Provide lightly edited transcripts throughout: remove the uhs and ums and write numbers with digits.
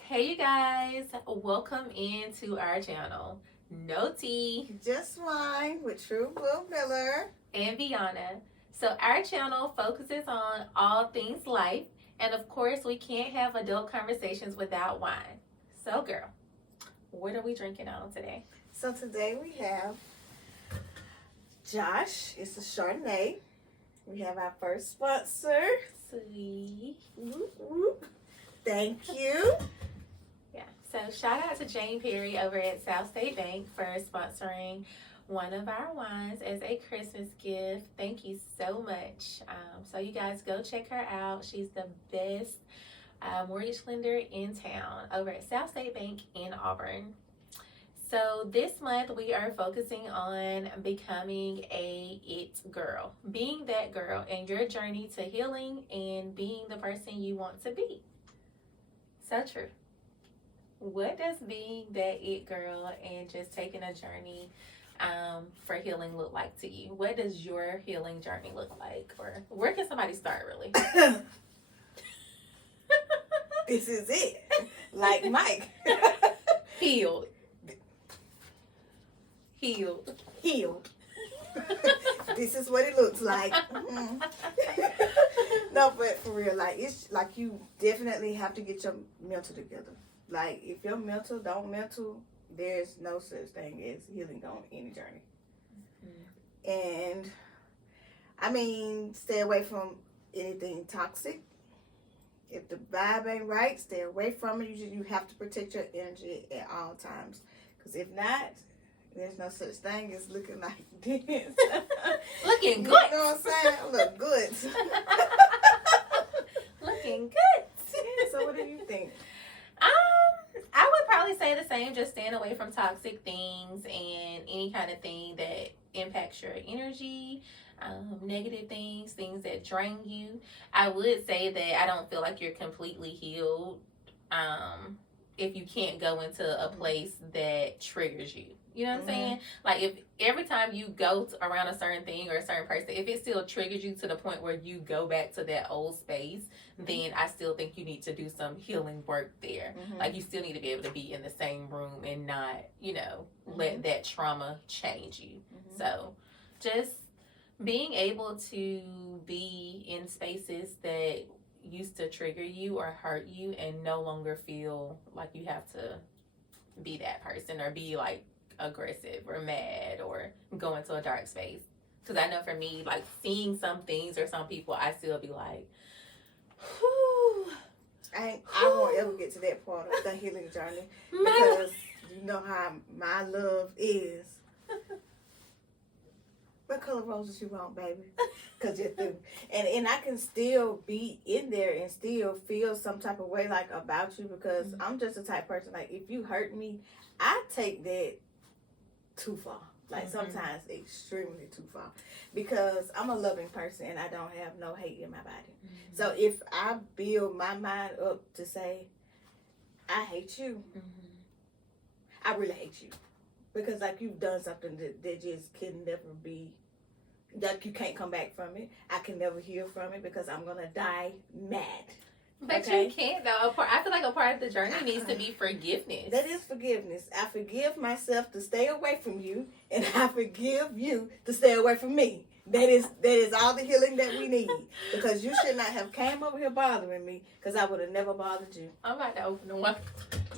Hey, you guys, welcome into our channel. No tea Just Wine with True Blue Miller. and Viana. So, our channel focuses on all things life, and of course, we can't have adult conversations without wine. So, girl, what are we drinking on today? So today we have Josh. It's a Chardonnay. We have our first sponsor. Sweet. Whoop, whoop. Thank you. Yeah. So, shout out to Jane Perry over at South State Bank for sponsoring one of our wines as a Christmas gift. Thank you so much. So you guys go check her out. She's the best mortgage lender in town over at South State Bank in Auburn. So this month we are focusing on becoming a it girl, being that girl in your journey to healing and being the person you want to be. So true. What does being that it girl and just taking a journey for healing look like to you? What does your healing journey look like? Or where can somebody start, really? This is it. Like Mike. Healed. Healed. This is what it looks like. No, but for real, like it's like you definitely have to get your mental together. Like if your mental don't mental, there's no such thing as healing on any journey. And I mean, stay away from anything toxic. If the vibe ain't right, stay away from it. You have to protect your energy at all times. Because if not, there's no such thing as looking like this. Looking You good. know what I'm saying? I look good. Looking good. Yeah, so what do you think? I would probably say the same, just staying away from toxic things and any kind of thing that impacts your energy, negative things, things that drain you. I would say that I don't feel like you're completely healed if you can't go into a place that triggers you. You know what I'm saying? Like if every time you go around a certain thing or a certain person, if it still triggers you to the point where you go back to that old space, then I still think you need to do some healing work there. Like you still need to be able to be in the same room and not, let that trauma change you. So just being able to be in spaces that used to trigger you or hurt you and no longer feel like you have to be that person or be like aggressive or mad or go into a dark space. Because I know for me, like seeing some things or some people, I still be like, whew. I won't ever get to that part of the healing journey because you know how my love is. What color roses you want, baby? Because you're through. And I can still be in there and still feel some type of way like about you because I'm just the type of person, like if you hurt me, I take that too far. Like sometimes extremely too far. Because I'm a loving person and I don't have no hate in my body. So if I build my mind up to say, I hate you, I really hate you. Because like you've done something that just can never be, like you can't come back from it. I can never heal from it because I'm going to die mad. But you can't though. I feel like a part of the journey needs to be forgiveness. That is forgiveness. I forgive myself to stay away from you, and I forgive you to stay away from me. That is all the healing that we need. Because you should not have came over here bothering me, because I would have never bothered you. I'm about to open the wine.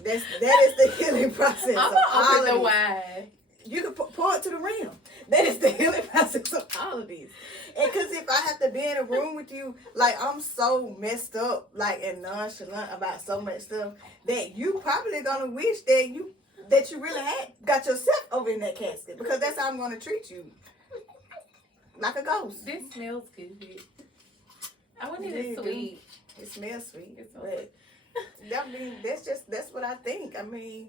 That is the healing process. I'm gonna open the wine. You can pour it to the rim. That is the healing process of all of these. And because if I have to be in a room with you, like I'm so messed up, like and nonchalant about so much stuff that you probably gonna wish that you really had got yourself over in that casket because that's how I'm gonna treat you, like a ghost. This smells good. I want it sweet. It smells sweet, It's so but I mean that's what I think. I mean.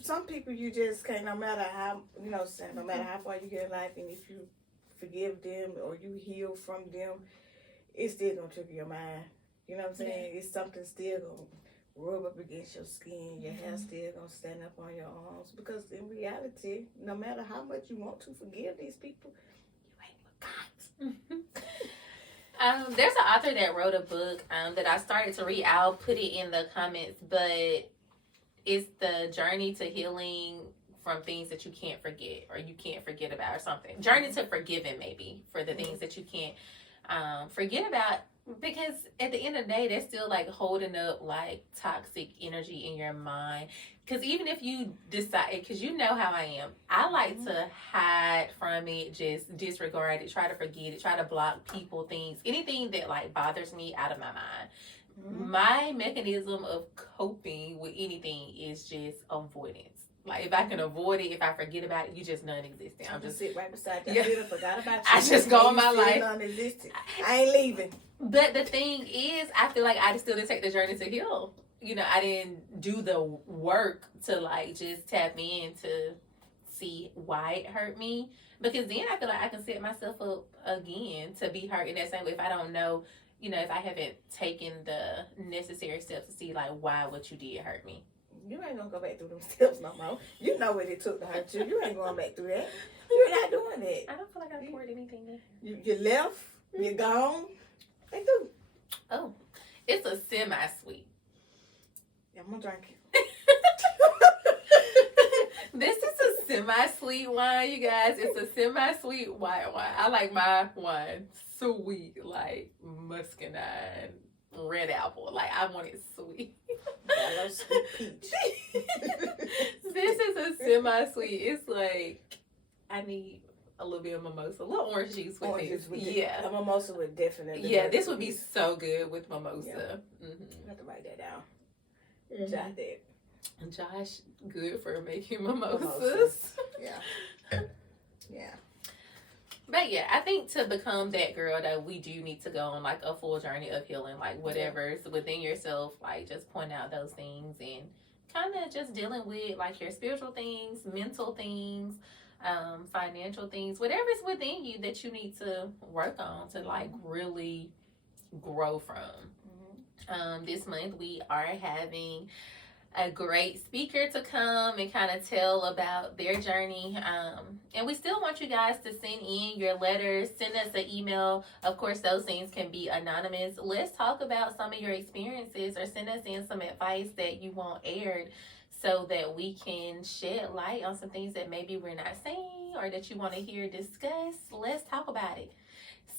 Some people you just can't, no matter how, no matter how far you get in life, and if you forgive them or you heal from them, it's still gonna trigger your mind. You know what I'm saying? It's something still gonna rub up against your skin. Your hair still gonna stand up on your arms because in reality, no matter how much you want to forgive these people, you ain't forgot. There's an author that wrote a book that I started to read. I'll put it in the comments, but it's the journey to healing from things that you can't forget or you can't forget about or something. Journey to forgiving, maybe, for the things that you can't forget about, because at the end of the day, they're still like holding up like toxic energy in your mind. Because even if you decide, because you know how I am, I like to hide from it, just disregard it, try to forget it, try to block people, things, anything that like bothers me out of my mind. My mechanism of coping with anything is just avoidance. Like, if I can avoid it, if I forget about it, you just non-existent. I'm just sit right beside that. Yeah. Forgot about you. I just go on my life. Non-existent. I ain't leaving. But the thing is, I feel like I still didn't take the journey to heal. You know, I didn't do the work to like just tap in to see why it hurt me. Because then I feel like I can set myself up again to be hurt in that same way if I don't know, you know, if I haven't taken the necessary steps to see like why what you did hurt me. You ain't gonna go back through them steps no more. You know what it took to hurt you. You ain't going back through that. You're not doing that. I don't feel like I poured anything in. You left. You're gone. They do. Oh, it's a semi-sweet. Yeah, I'm gonna drink it. This is a semi-sweet wine, you guys. It's a semi-sweet white wine. I like my wine sweet, like muscadine, red apple. Like, I want it sweet. I love sweet peach. This is a semi-sweet. It's like, I need a little bit of mimosa, a little orange juice with it. Yeah. A mimosa would definitely. Yeah, this would be so good with mimosa. Yeah. Mm-hmm. I have to write that down. Mm-hmm. Jot that. Josh, good for making mimosas. Yeah. Yeah. But yeah, I think to become that girl, that we do need to go on like a full journey of healing, like whatever's within yourself, like just point out those things and kind of just dealing with like your spiritual things, mental things, financial things, whatever's within you that you need to work on to like really grow from. This month we are having a great speaker to come and kind of tell about their journey. And we still want you guys to send in your letters, send us an email. Of course, those things can be anonymous. Let's talk about some of your experiences or send us in some advice that you want aired so that we can shed light on some things that maybe we're not saying or that you want to hear discussed. Let's talk about it.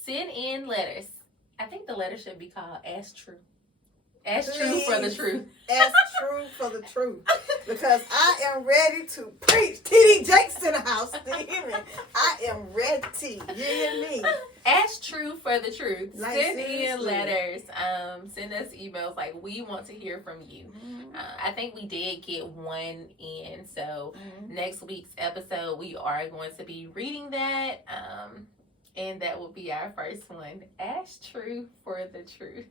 Send in letters. I think the letter should be called Ask True. Ask True for the truth. Ask True for the truth. Because I am ready to preach. T.D. Jakes in the house. Do you hear me? I am ready. You hear me? Ask True for the truth. Like, send seriously. in letters. Send us emails. Like, we want to hear from you. I think we did get one in. So next week's episode, we are going to be reading that. And that will be our first one. Ask True for the truth.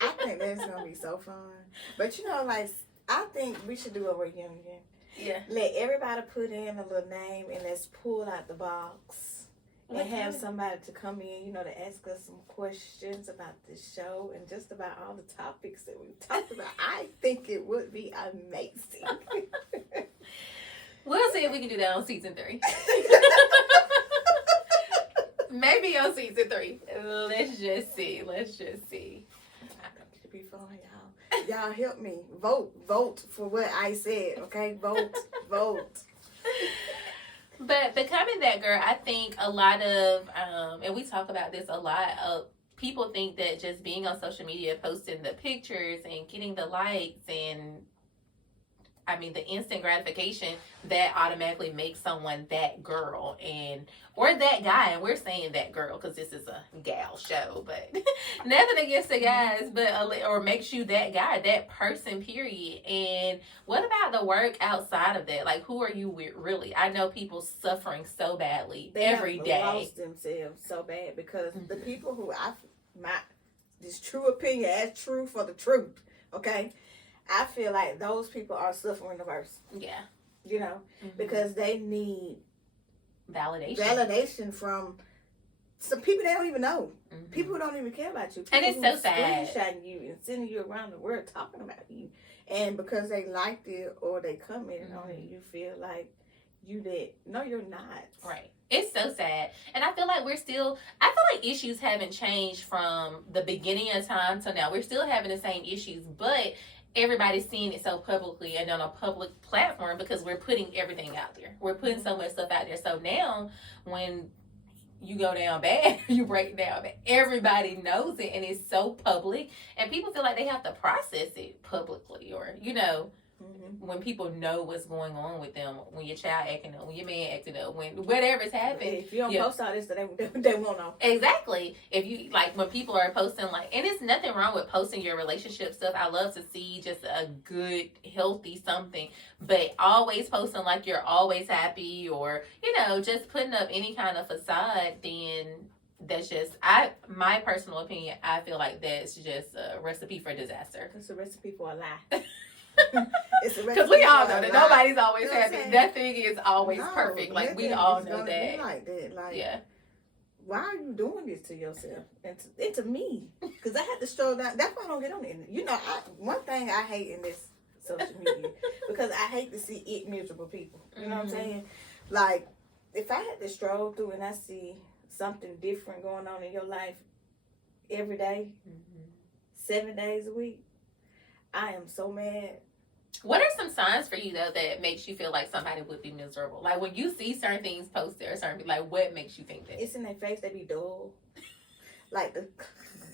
I think that's going to be so fun. But you know, like, I think we should do a reunion. Yeah. Let everybody put in a little name and let's pull out the box. And have somebody to come in, you know, to ask us some questions about this show and just about all the topics that we've talked about. I think it would be amazing. We'll see if we can do that on season 3. Maybe on season 3. Let's just see. It'll be fun, y'all. Y'all help me. Vote for what I said, okay? Vote. But becoming that girl, I think a lot of, and we talk about this a lot, people think that just being on social media, posting the pictures and getting the likes and, I mean, the instant gratification, that automatically makes someone that girl or that guy. And we're saying that girl because this is a gal show, but nothing against the guys, but or makes you that guy, that person, period. And what about the work outside of that? Like, who are you with, really? I know people suffering so badly every day. They lost themselves so bad because the people who this true opinion, as true for the truth, okay? I feel like those people are suffering the worst. Yeah. You know, because they need validation from some people they don't even know. People who don't even care about you. People and it's so sad. Screenshotting you and sending you around the world talking about you. And because they liked it or they commented on it, you feel like you did. No, you're not. Right. It's so sad. And I feel like I feel like issues haven't changed from the beginning of time to now. We're still having the same issues, but everybody's seeing it so publicly and on a public platform because we're putting everything out there. We're putting so much stuff out there. So now when you go down bad, you break down bad, everybody knows it and it's so public and people feel like they have to process it publicly or, when people know what's going on with them, when your child acting up, when your man acting up, when whatever's happening. If you don't post all this, they won't know. Exactly. If you like when people are posting and it's nothing wrong with posting your relationship stuff. I love to see just a good, healthy something, but always posting like you're always happy or just putting up any kind of facade, then that's just my personal opinion. I feel like that's just a recipe for disaster. It's a recipe for a lie. Because we all know that nobody's always happy. Nothing is always perfect. Like we all know that. Like that. Like, yeah. Why are you doing this to yourself and to me? Because I had to stroll down. That's why I don't get on the internet. One thing I hate in this social media because I hate to see it miserable people. You know what I'm saying? Like if I had to stroll through and I see something different going on in your life every day, 7 days a week, I am so mad. What are some signs for you though that makes you feel like somebody would be miserable? Like when you see certain things posted or certain, like what makes you think that? It's in their face. They be dull. Like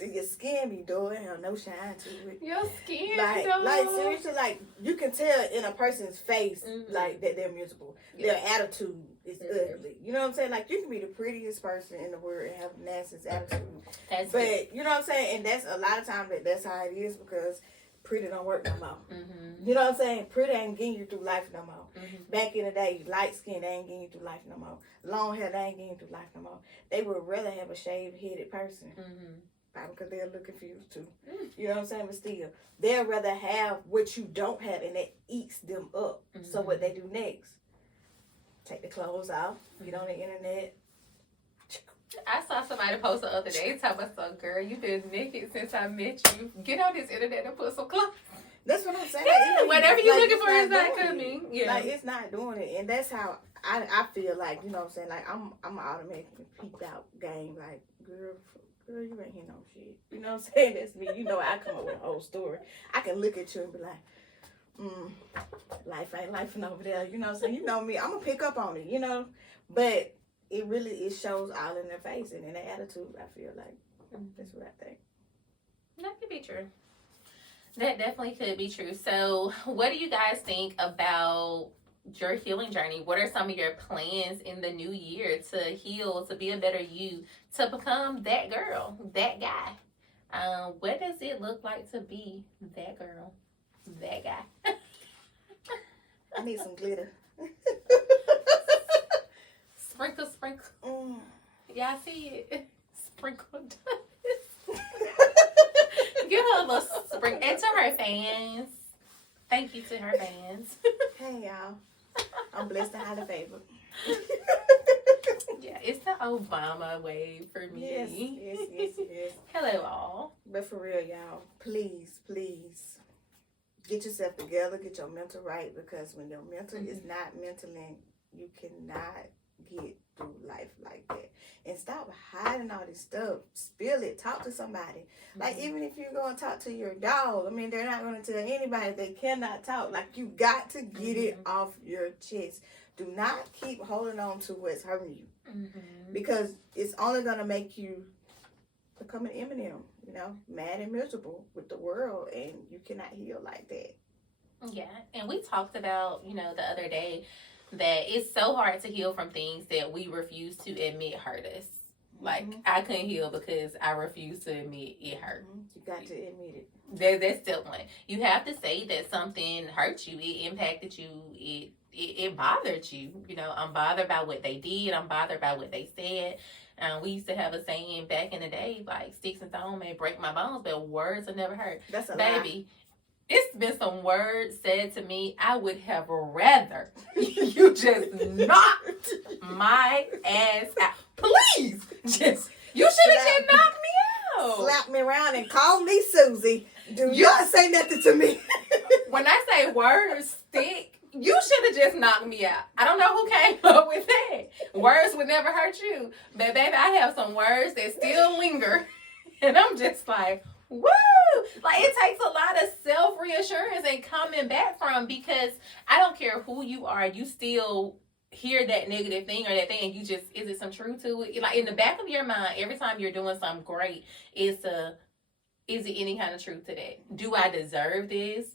your skin be dull. There no shine to it. Your skin dull. Like seriously, like you can tell in a person's face like that they're miserable. Yeah. Their attitude is ugly. You know what I'm saying? Like you can be the prettiest person in the world and have the nastiest attitude. But good. You know what I'm saying? And that's a lot of times that's how it is because pretty don't work no more. You know what I'm saying? Pretty ain't getting you through life no more. Back in the day, light skin, they ain't getting you through life no more. Long hair, they ain't getting you through life no more. They would rather have a shaved-headed person. Probably because they're a little confused too. You know what I'm saying? But still, they'd rather have what you don't have and that eats them up. So what they do next, take the clothes off, get on the internet. I saw somebody post the other day talking about some girl, you been naked since I met you. Get on this internet and put some clothes. That's what I'm saying. Yeah, whatever you're looking for is not coming. Yeah. Like it's not doing it. And that's how I feel like, you know what I'm saying? Like I'm automatically peeped out game. Like, girl, you ain't hear no shit. You know what I'm saying? That's me. You know I come up with a whole story. I can look at you and be like, life ain't life over there. You know what I'm saying? You know me. I'm gonna pick up on it, But it shows all in their face and in their attitude, I feel like. That's what I think. That could be true. That definitely could be true. So what do you guys think about your healing journey? What are some of your plans in the new year to heal, to be a better you, to become that girl, that guy? What does it look like to be that girl, that guy? I need some glitter. Sprinkle, sprinkle. Y'all see it? Sprinkle dust. Give her a little sprinkle. And to her fans. Thank you to her fans. Hey, y'all. I'm blessed to have a favor. Yeah, it's the Obama wave for me. Yes. Hello, all. But for real, y'all, please, get yourself together, get your mental right, because when your mental is not mentally, you cannot get through life like that. And stop hiding all this stuff. Spill it. Talk to somebody. Like, even if you go and talk to your dog, I mean, they're not going to tell anybody they cannot talk. Like, you got to get it off your chest. Do not keep holding on to what's hurting you. Because it's only going to make you become an Eminem, mad and miserable with the world, and you cannot heal like that. Yeah, and we talked about, the other day, that it's so hard to heal from things that we refuse to admit hurt us. Like, I couldn't heal because I refuse to admit it hurt. You got to admit it. That's still one. You have to say that something hurt you. It impacted you. It bothered you. I'm bothered by what they did. I'm bothered by what they said. We used to have a saying back in the day, like, sticks and stones may break my bones, but words will never hurt. That's a baby. Lie. It's been some words said to me. I would have rather you just knocked my ass out. Please, you should have just knocked me out. Slap me around and call me Susie. Do you not say nothing to me. When I say words stick, You should have just knocked me out. I don't know who came up with that. Words would never hurt you. But baby, I have some words that still linger. And I'm just like, woo! Like, it takes a lot of self-reassurance and coming back from, because I don't care who you are, you still hear that negative thing or that thing, and you just, is it some truth to it? Like, in the back of your mind, every time you're doing something great, is it any kind of truth to that? Do I deserve this?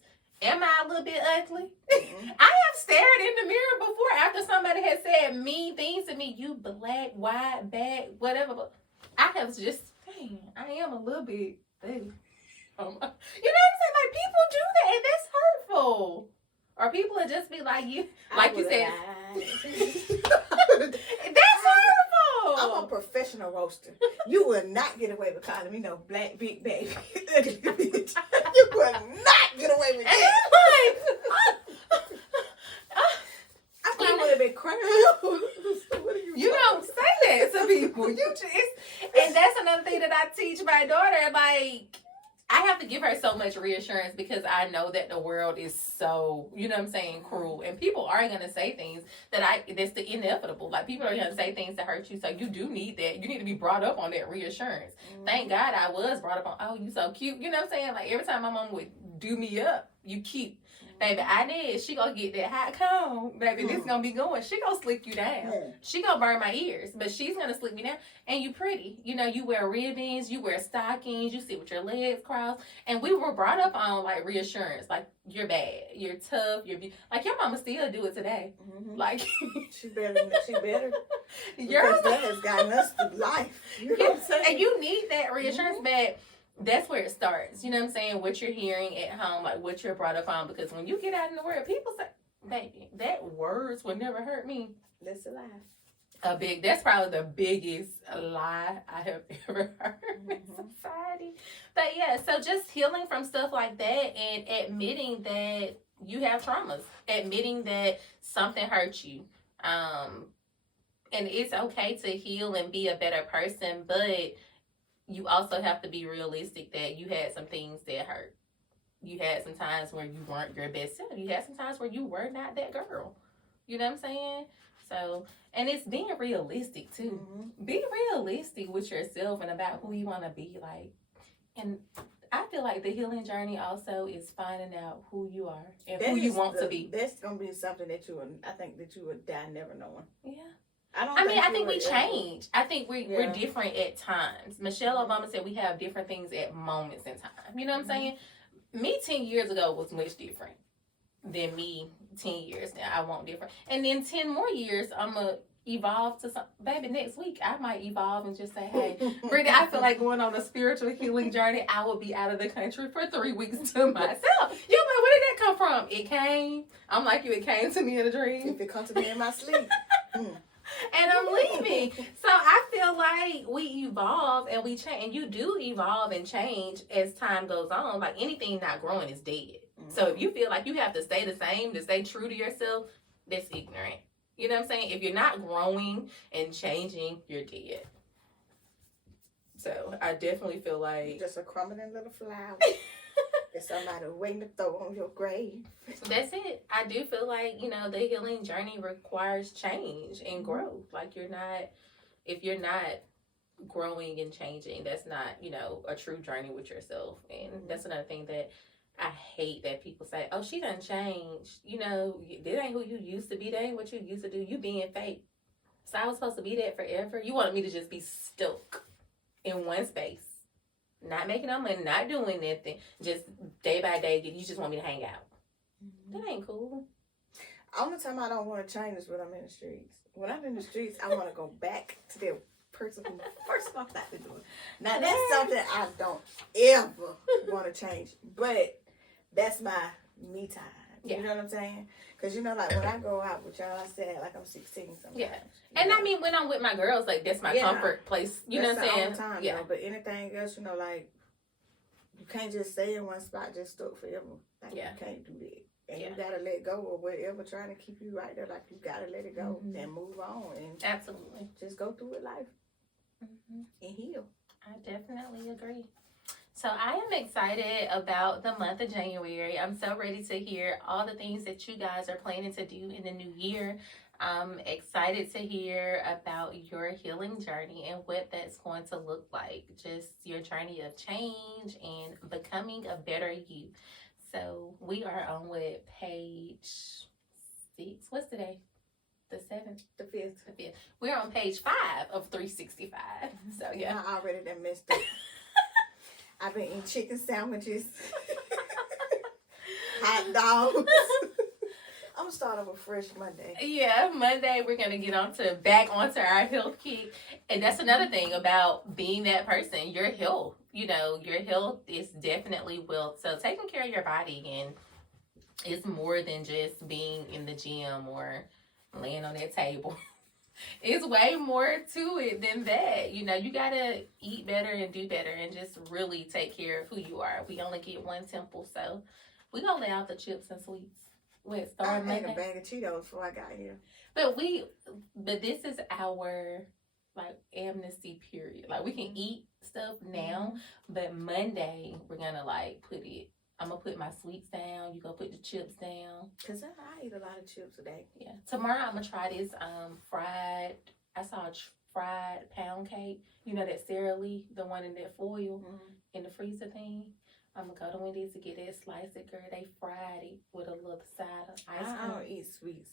Am I a little bit ugly? Mm-hmm. I have stared in the mirror before after somebody has said mean things to me. You black, white, bad, whatever. But I have just, dang, I am a little bit ugly. You know what I'm saying? Like, people do that, and that's hurtful. Or people will just be like, you, like you said. That's hurtful. I'm a professional roaster. You will not get away with calling me no black big baby. You will not get away with that. I probably would have been crying. What are you don't say that to people. You just, and that's another thing that I teach my daughter. Like, I have to give her so much reassurance because I know that the world is so, you know what I'm saying, cruel. And people are going to say things that's the inevitable. Like, people are going to say things to hurt you. So you do need that. You need to be brought up on that reassurance. Mm-hmm. Thank God I was brought up on, oh, you so cute. You know what I'm saying? Like, every time my mom would do me up, you cute. Baby, I did. She gonna get that hot comb. Baby, this gonna be going. She gonna slick you down. She gonna burn my ears, but she's gonna slick me down. And you pretty. You know, you wear ribbons, you wear stockings, you sit with your legs crossed. And we were brought up on, like, reassurance. Like, you're bad. You're tough. Like, your mama still do it today. Mm-hmm. Like, she better. Because that has gotten us through life. You know what I'm saying? And you need that reassurance, but that's where it starts. You know what I'm saying? What you're hearing at home, like what you're brought up on. Because when you get out in the world, people say, baby, that words would never hurt me. That's a lie. That's probably the biggest lie I have ever heard in society. But yeah, so just healing from stuff like that and admitting that you have traumas. Admitting that something hurt you. And it's okay to heal and be a better person, but you also have to be realistic that you had some things that hurt. You had some times where you weren't your best self. You had some times where you were not that girl. You know what I'm saying? So, and it's being realistic too. Mm-hmm. Be realistic with yourself and about who you want to be. Like, and I feel like the healing journey also is finding out who you are and who you want to be. That's gonna be something that I think that you would die never knowing. Yeah. I think we change. I think we're different at times. Michelle Obama said we have different things at moments in time. You know what I'm saying? Me 10 years ago was much different than me 10 years now. I want different. And then 10 more years, I'm going to evolve to something. Baby, next week, I might evolve and just say, hey, Brittany, I feel like going on a spiritual healing journey. I will be out of the country for 3 weeks to myself. You're like, where did that come from? It came. I'm like you, it came to me in a dream. If it comes to me in my sleep. And I'm leaving. So I feel like we evolve and we change. And you do evolve and change as time goes on. Like, anything not growing is dead. Mm-hmm. So if you feel like you have to stay the same, to stay true to yourself, that's ignorant. You know what I'm saying? If you're not growing and changing, you're dead. So I definitely feel like just a crumbling little flower. There's somebody waiting to throw on your grave. That's it. I do feel like, the healing journey requires change and growth. Like, if you're not growing and changing, that's not, a true journey with yourself. And that's another thing that I hate, that people say, oh, she done changed. That ain't who you used to be. That ain't what you used to do. You being fake. So I was supposed to be that forever. You wanted me to just be stuck in one space. Not making no money, not doing nothing. Just day by day, you just want me to hang out. Mm-hmm. That ain't cool. Only time I don't want to change is when I'm in the streets. When I'm in the streets, I want to go back to the person who first walked out the door. Now, that's something I don't ever want to change. But that's my me time. You know what I'm saying? Because, like, when I go out with y'all, I say, like, I'm 16 sometimes. Yeah. And I mean, when I'm with my girls, like, that's my comfort place. You know what I'm saying? Time, but anything else, like, you can't just stay in one spot just stuck forever. Like, you can't do that. And you got to let go of whatever trying to keep you right there. Like, you got to let it go and move on. And absolutely. Just go through it life and heal. I definitely agree. So I am excited about the month of January. I'm so ready to hear all the things that you guys are planning to do in the new year. I'm excited to hear about your healing journey and what that's going to look like. Just your journey of change and becoming a better you. So we are on with page 6. What's today? The 7th? The 5th. The 5th. We're on page 5 of 365. So yeah. I already done messed up. I've been eating chicken sandwiches, hot dogs. I'm gonna start off with fresh Monday. Yeah, Monday we're gonna get back onto our health kick, and that's another thing about being that person. Your health, your health is definitely wealth. So taking care of your body, and it's more than just being in the gym or laying on that table. It's way more to it than that. You gotta eat better and do better and just really take care of who you are. We only get one temple, so we gonna lay out the chips and sweets. I ate a bag of Cheetos before I got here. But this is our amnesty period. Like we can eat stuff now, but Monday we're gonna I'm gonna put my sweets down. You gonna put the chips down. Cause I eat a lot of chips today. Yeah. Tomorrow I'm gonna try this fried. I saw a fried pound cake. You know that Sara Lee, the one in that foil in the freezer thing. I'm gonna go to Wendy's to get that slice of girl. They fried it with a little side of ice cream. I don't eat sweets.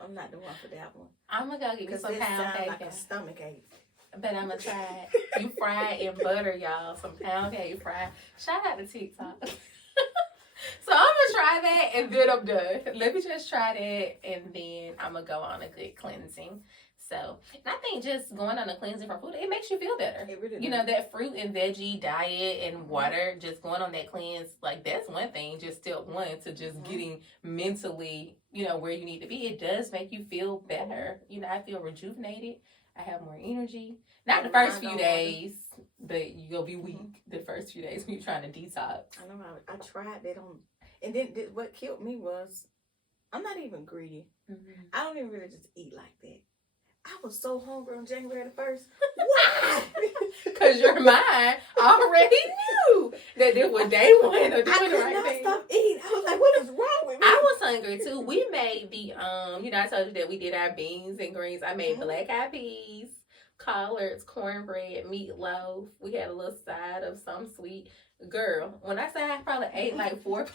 I'm not the one for that one. I'm gonna go get me some pound cake. Like a stomach ache. But I'm gonna try it. You fry it in butter, y'all. Some pound cake fried. Shout out to TikTok. So I'm gonna try that and then I'm done. Let me just try that and then I'm gonna go on a good cleansing. So, and I think just going on a cleansing from food, it makes you feel better. It really does. That fruit and veggie diet and water, just going on that cleanse, that's one thing, just step one to just getting mentally, where you need to be. It does make you feel better. I feel rejuvenated. I have more energy. Not the first few days, but you'll be weak the first few days when you're trying to detox. I know. I tried that on, and then what killed me was I'm not even greedy. I don't even really just eat like that. I was so hungry on January the 1st. Why? Because your mind already knew that this was day one of doing the right thing. I could not stop eating. I was like, what is wrong with me? I was hungry too. We made the I told you that we did our beans and greens. I made black eyed peas, collards, cornbread, meatloaf. We had a little side of some sweet. Girl, when I say I probably ate 4 plates,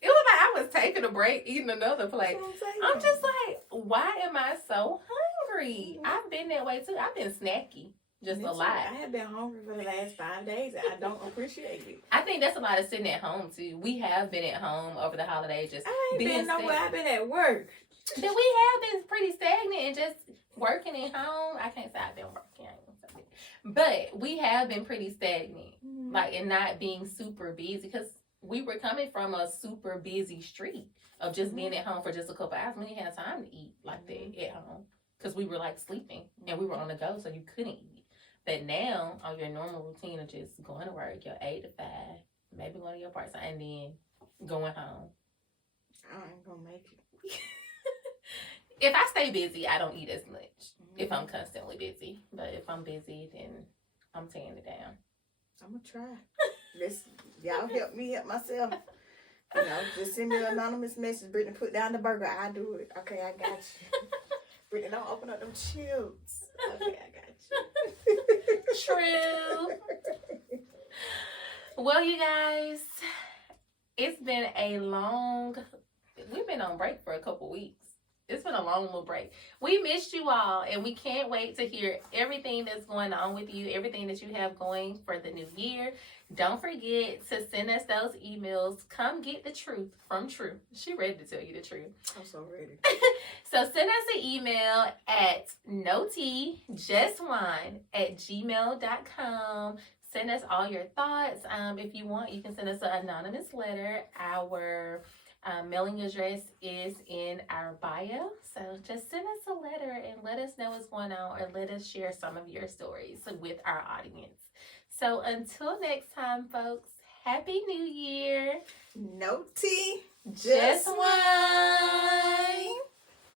it was like I was taking a break, eating another plate. I'm just like, why am I so hungry? I've been that way too. I've been snacky a lot. I have been hungry for the last 5 days. I don't appreciate it. I think that's a lot of sitting at home too. We have been at home over the holidays, just I ain't been nowhere. I've been at work. But we have been pretty stagnant and just working at home. I can't say I've been working. But we have been pretty stagnant, and not being super busy, because we were coming from a super busy streak of just being at home for just a couple hours. We didn't have time to eat like that at home because we were sleeping and we were on the go, so you couldn't eat. But now, on your normal routine of just going to work, your 8 to 5, maybe going to your part-time, and then going home. I ain't gonna make it. If I stay busy, I don't eat as much. If I'm constantly busy. But if I'm busy, then I'm tearing it down. I'm going to try. Y'all help me help myself. Just send me an anonymous message. Brittany, put down the burger. I do it. Okay, I got you. Brittany, don't open up them chips. Okay, I got you. True. Well, you guys, it's been we've been on break for a couple weeks. It's been a long little break. We missed you all, and we can't wait to hear everything that's going on with you, everything that you have going for the new year. Don't forget to send us those emails. Come get the truth from True. She ready to tell you the truth. I'm so ready. So send us an email at notjustwine@gmail.com. Send us all your thoughts. If you want, you can send us an anonymous letter. Our mailing address is in our bio. So just send us a letter and let us know what's going on, or let us share some of your stories with our audience. So until next time, folks, Happy New Year. No tea, Just wine.